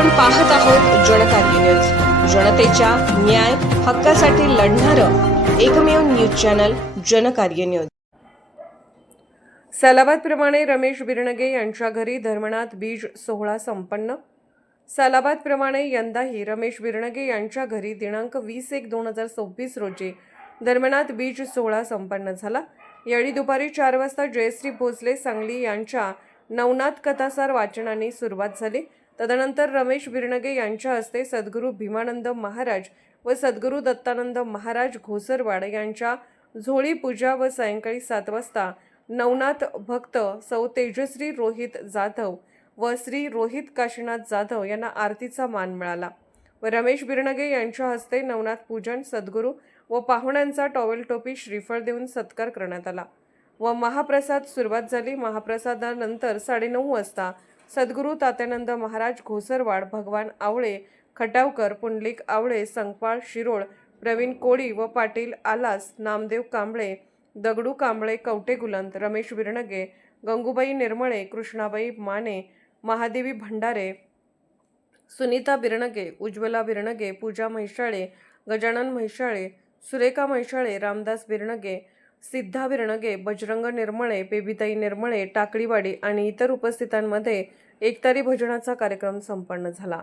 आपण पाहत आहोत जनकार्य न्यूज, जनतेच्या न्याय हक्कासाठी लढणारं एकमेव news channel Janakarya news. सालाबादप्रमाणे Ramesh Biranage यांच्या घरी धर्मनाथ बीज सोहळा संपन्न। सालाबादप्रमाणे यंदाही रमेश बिरणगे यांच्या घरी दिनांक 20/1/2026 रोजी धर्मनाथ बीज सोहळा संपन्न झाला। यावेळी दुपारी 4 वाजता जयश्री भोसले सांगली यांच्या नवनाथ कथासार वाचनाने सुरुवात झाली। तदनंतर रमेश बिरणगे यांच्या हस्ते सद्गुरू भीमानंद महाराज व सद्गुरू दत्तानंद महाराज घोसरवाड यांच्या झोळी पूजा व सायंकाळी 7 वाजता नवनाथ भक्त सौ तेजश्री रोहित जाधव व श्री रोहित काशीनाथ जाधव यांना आरतीचा मान मिळाला व रमेश बिरणगे यांच्या हस्ते नवनाथ पूजन, सद्गुरू व पाहुण्यांचा टॉवेल टोपी श्रीफळ देऊन सत्कार करण्यात आला व महाप्रसाद सुरुवात झाली। महाप्रसादानंतर 9:30 वाजता सद्गुरू तात्यानंद महाराज घोसरवाड, भगवान आवळे, खटावकर, पुंडलिक आवळे, संकपाळ शिरोळ, प्रवीण कोळी व पाटील आलास, नामदेव कांबळे, दगडू कांबळे, कवटे गुलंत, रमेश बिरणगे, गंगूबाई निर्मळे, कृष्णाबाई माने, महादेवी भंडारे, सुनीता बिरणगे, उज्ज्वला बिरणगे, पूजा म्हैसाळे, गजानन म्हैसाळे, सुरेखा म्हैसाळे, रामदास बिरणगे, सिद्धा बिरणगे, बजरंग निर्मळे, बेबीताई निर्मळे, टाकळीवाडी आणि इतर उपस्थितांमध्ये एकतारी भजनाचा कार्यक्रम संपन्न झाला।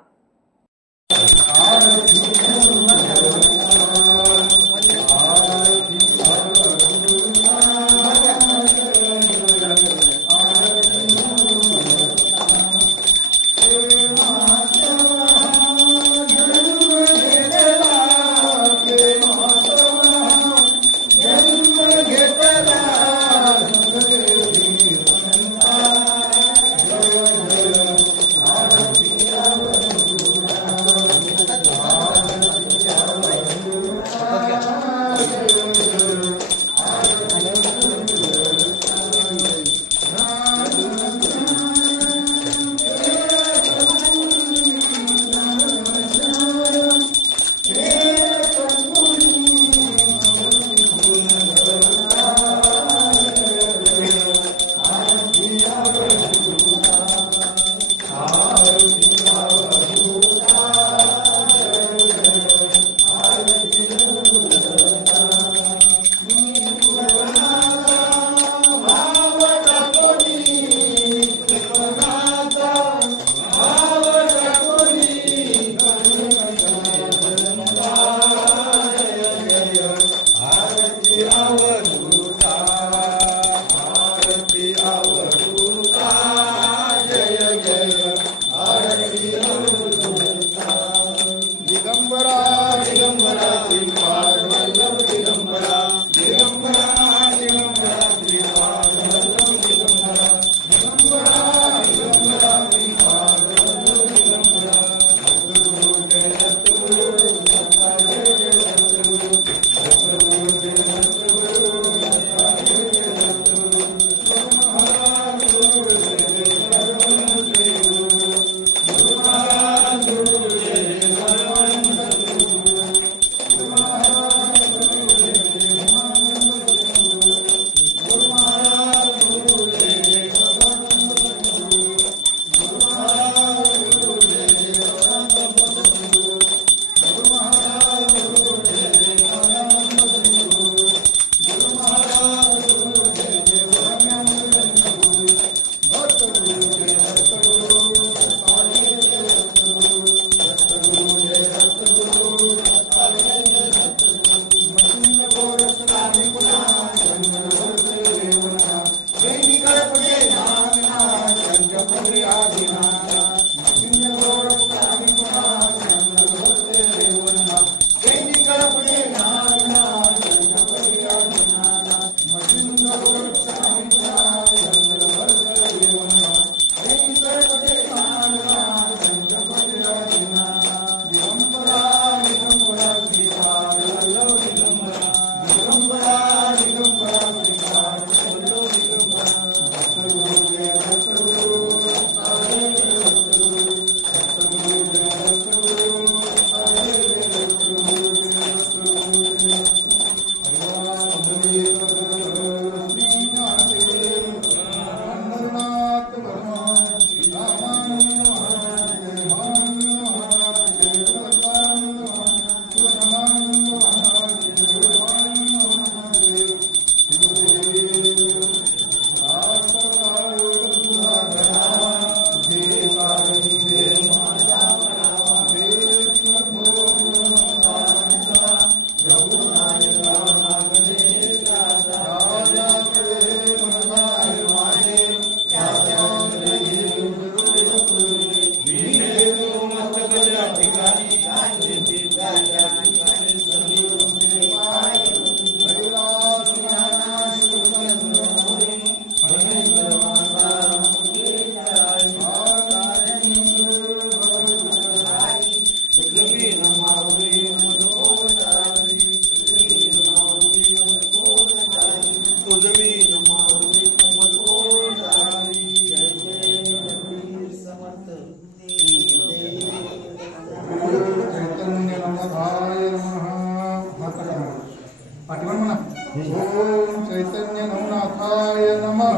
चैतन्य नवनाथाय नमः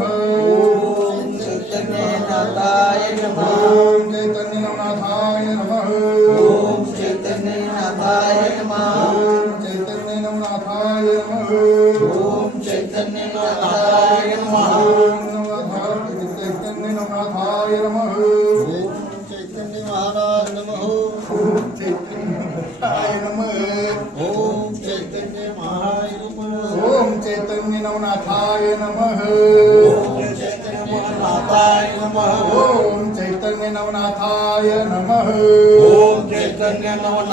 ओम चैतन्यनाथाय नमः ओम चैतन्य नवनाथाय नमः ओम चैतन्यनाथाय नमः ओम चैतन्य नवनाथाय नमः ओम चैतन्यनाथाय नमः चैतन्य नवनाथाय नमः ओम चैतन्य महाराज नमः ओम चैतन्य नवनाथाय नमः ओम चैतन्य महाराज नमः ओम चैतन्य नवनाथाय नमः ओम चैतन्यनाथाय नमः ओम चैतन्य नवनाथाय नमः ओम चैतन्यनाथाय नमः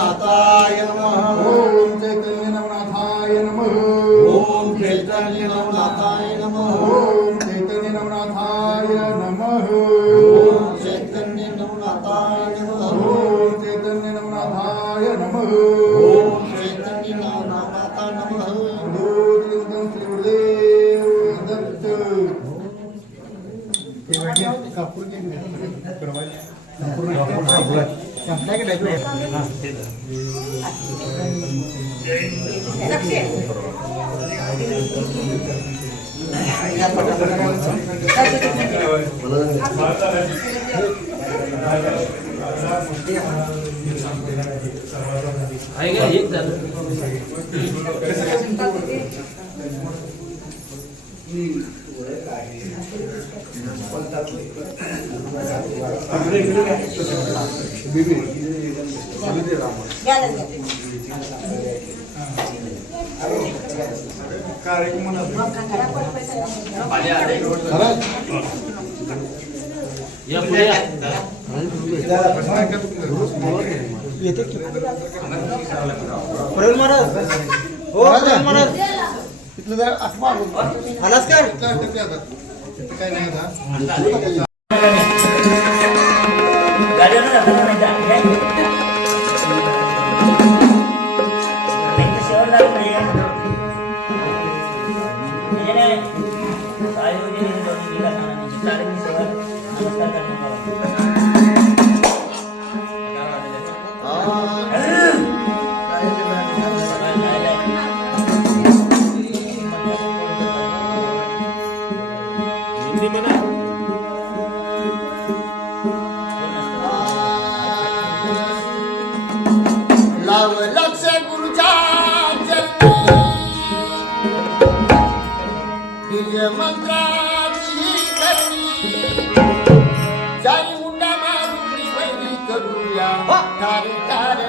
ओम चैतन्य नवनाथाय नमः ओम चैतन्यनाथाय नमः ओम चैतन्य नवनाथाय नमः ओम चैतन्यनाथाय नमः ओम चैतन्य नवनाथाय नमः ओम चैतन्यनाथाय नमः बोधिलिंगम श्री गुरुदेव दत्त काय नाही आता लाव लक्ष गुरुच्या चरणी दिव्य मंत्राची करणी चारी मुंडा मारून वैरी करूया ठार ठार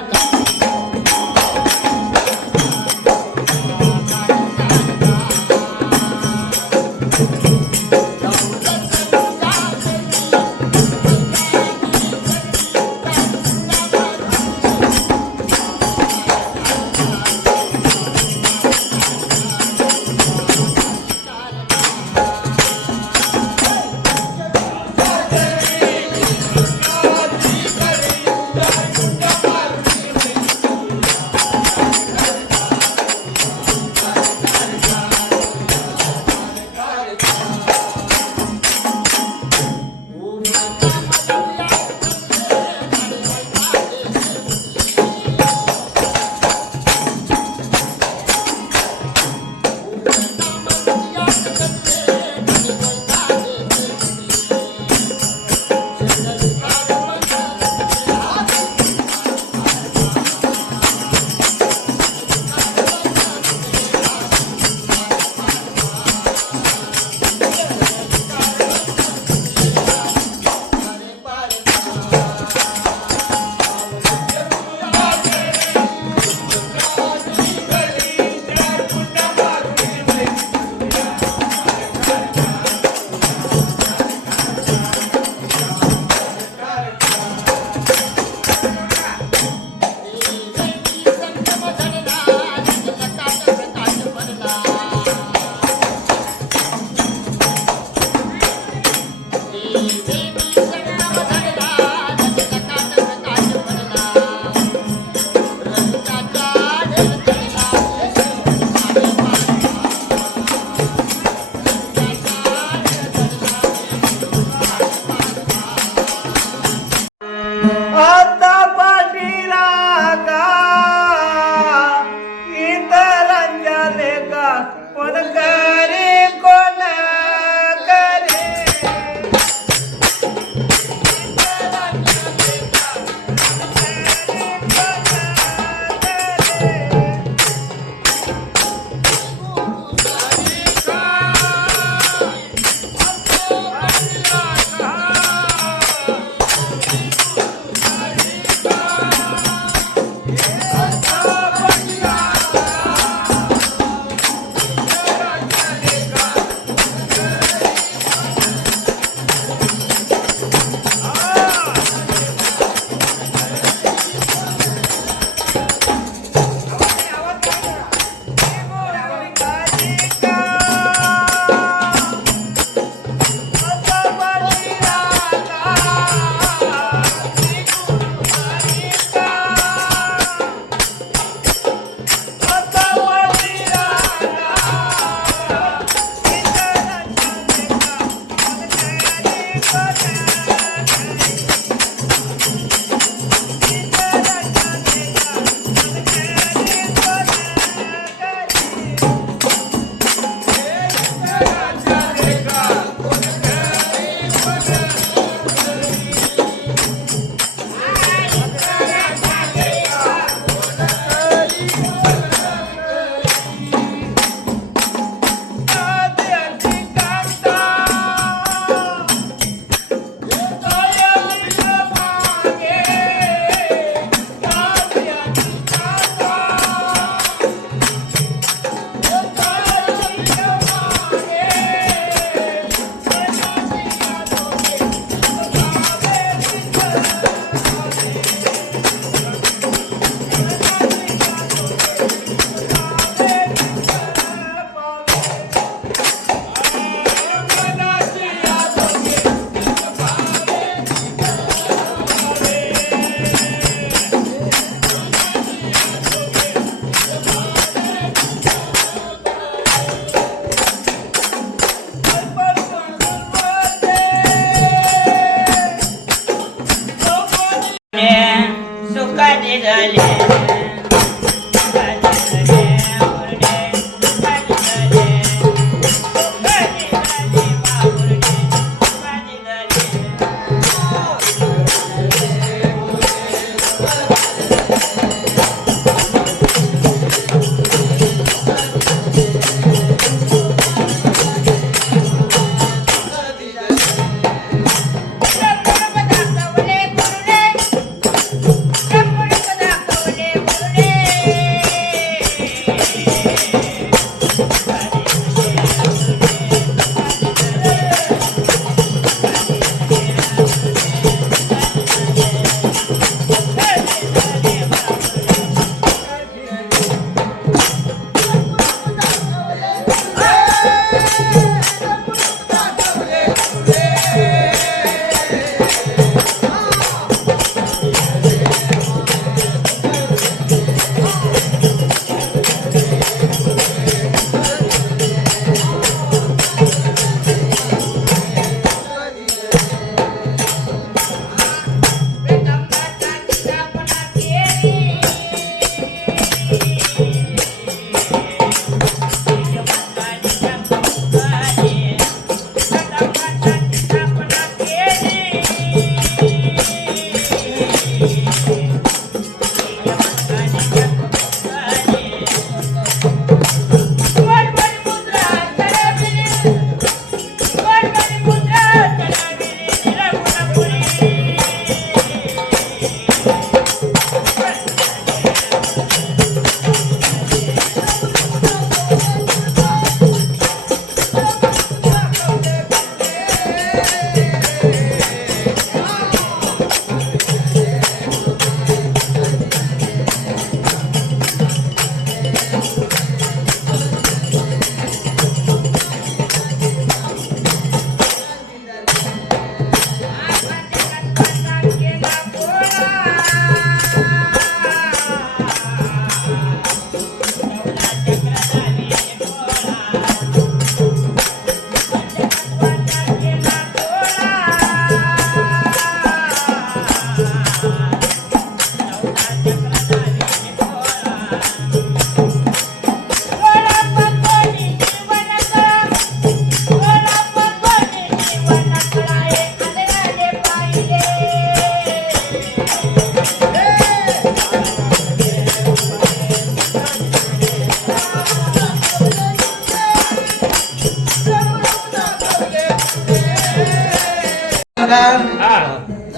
बघा हा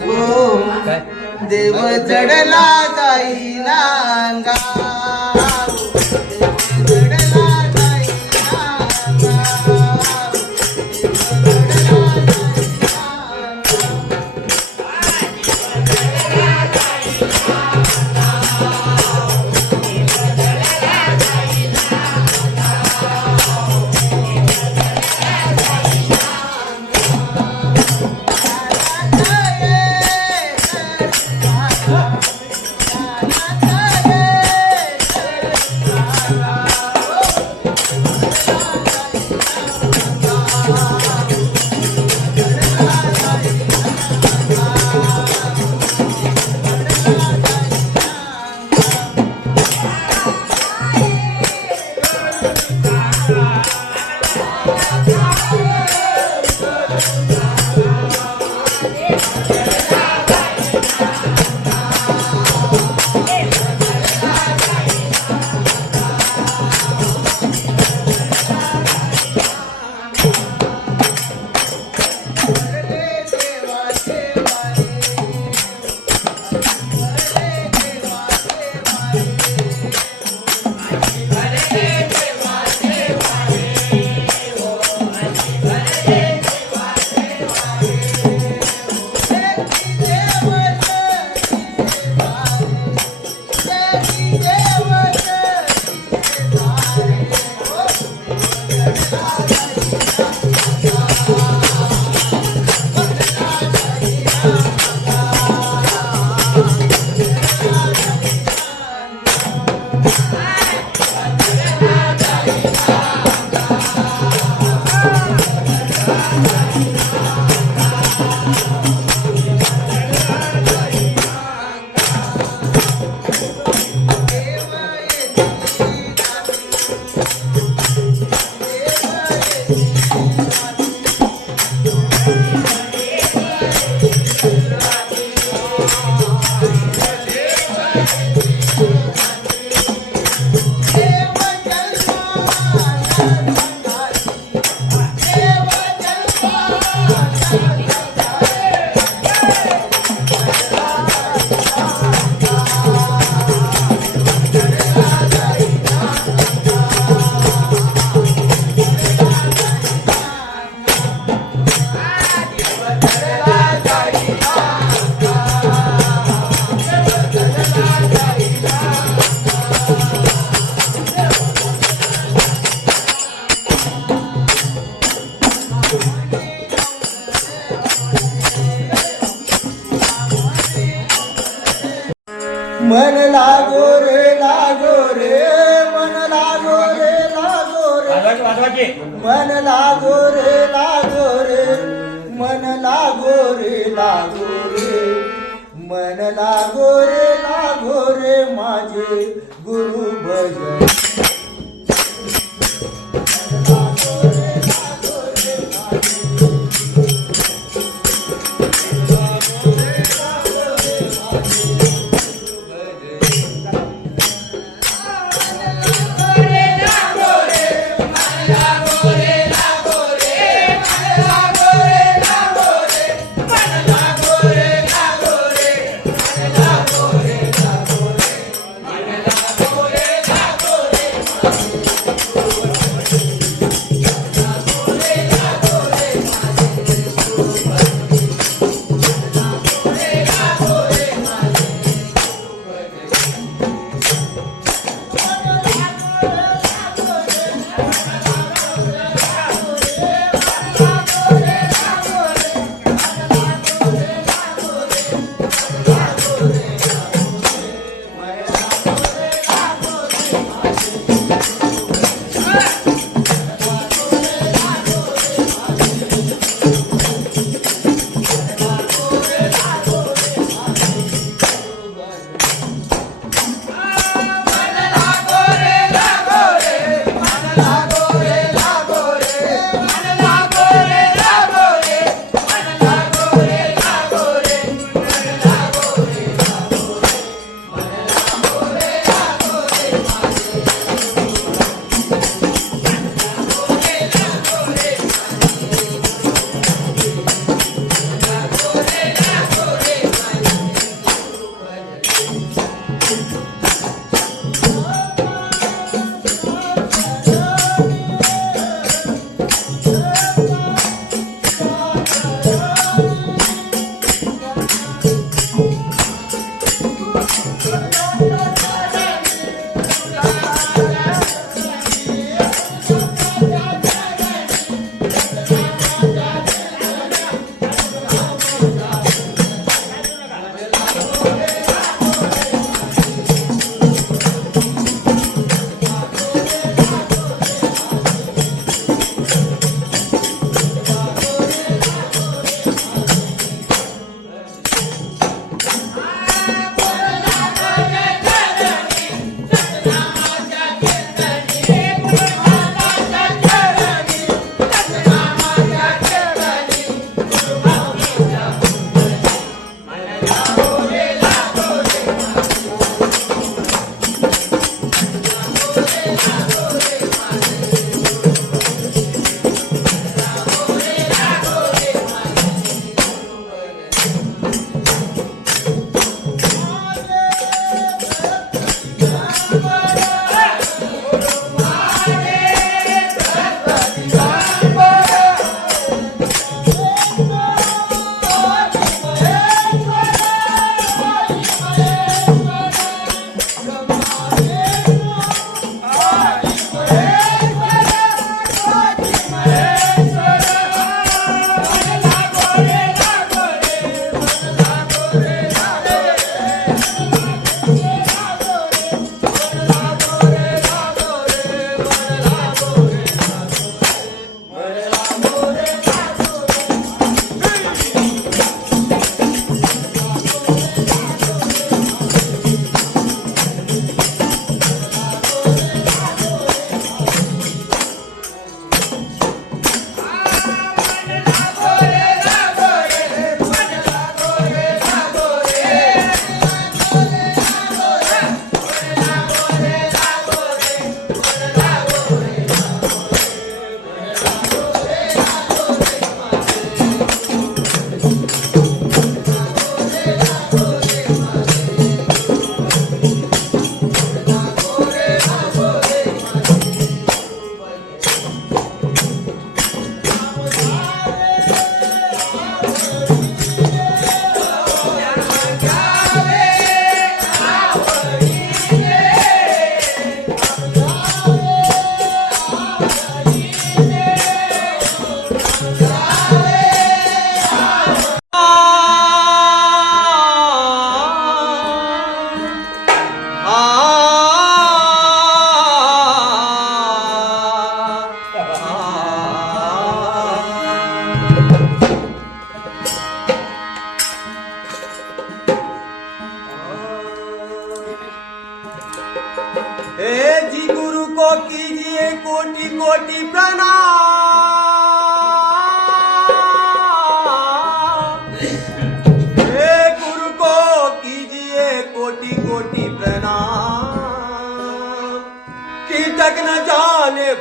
ओ देव चढला जाईना अंगाव. देव चढला जाईना अंगाव. मन लागो रे मन लागो रे वाजवाचे मन लागो रे मन लागो रे मन लागो रे माझे गुरु भजन.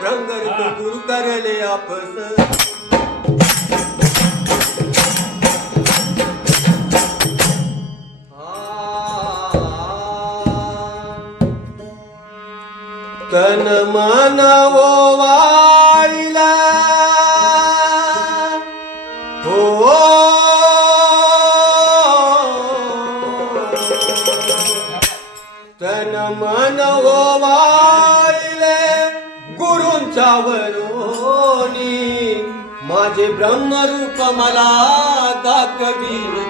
भ्रंगर तो गुरु करले आपस तन मन ओवाळिला हो तन मन ओवाळिले गुरूंच्या वरोनी माझे ब्रह्मरूप मला दाखविले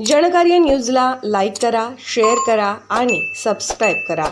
जनकार्य न्यूजला लाईक करा, शेअर करा आणि सबस्क्राईब करा.